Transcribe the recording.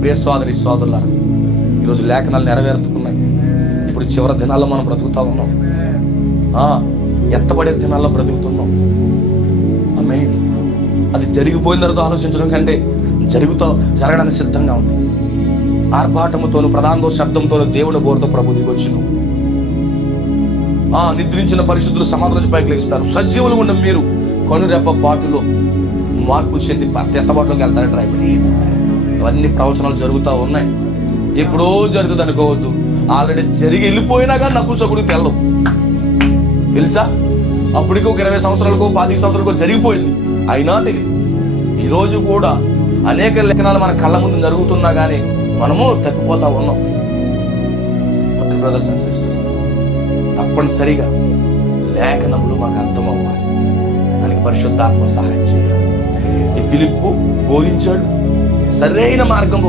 ప్రియ సోదరి సోదరులారా, ఈరోజు లేఖనాలు నెరవేరుతున్నాయి. ఇప్పుడు చివరి దినాల్లో మనం బ్రతుకుతా ఉన్నాం. ఎత్తబడే దినాల్లో బ్రతుకుతున్నాం. ఆమేన్. అది జరిగిపోయిన తర్వాత ఆలోచించడం కంటే జరగడానికి సిద్ధంగా ఉంది. ఆర్భాటముతోను ప్రధానతో శబ్దంతోను దేవుని బోరుతో ప్రభు దిగొచ్చును. నిద్రించిన పరిశుద్ధులు సమాధుల పైకి లెగిస్తారు. సజీవులు ఉన్న మీరు కనురెప్ప పాటులో మార్పు చెంది ఎత్తబాటులోకి వెళ్తారని రాయబడి. ఇవన్నీ ప్రవచనాలు జరుగుతూ ఉన్నాయి. ఎప్పుడో జరుగుతుంది అనుకోవద్దు. ఆల్రెడీ జరిగి వెళ్ళిపోయినా కానీ నపుంసకుడికి తెల్లవు తెలుసా. అప్పటికి ఒక 20 సంవత్సరాలకు 10 సంవత్సరాలకు జరిగిపోయింది, అయినా తెలియదు. ఈరోజు కూడా అనేక లేఖనాలు మన కళ్ళ ముందు జరుగుతున్నా కానీ మనము తప్పిపోతా ఉన్నాం. బ్రదర్స్ అండ్ సిస్టర్స్, తప్పనిసరిగా లేఖనములు మాకు అర్థం అవ్వాలి. దానికి పరిశుద్ధాత్మ సహాయం చేయాలి. ఈ ఫిలిప్పు బోధించాడు, సరైన మార్గంలో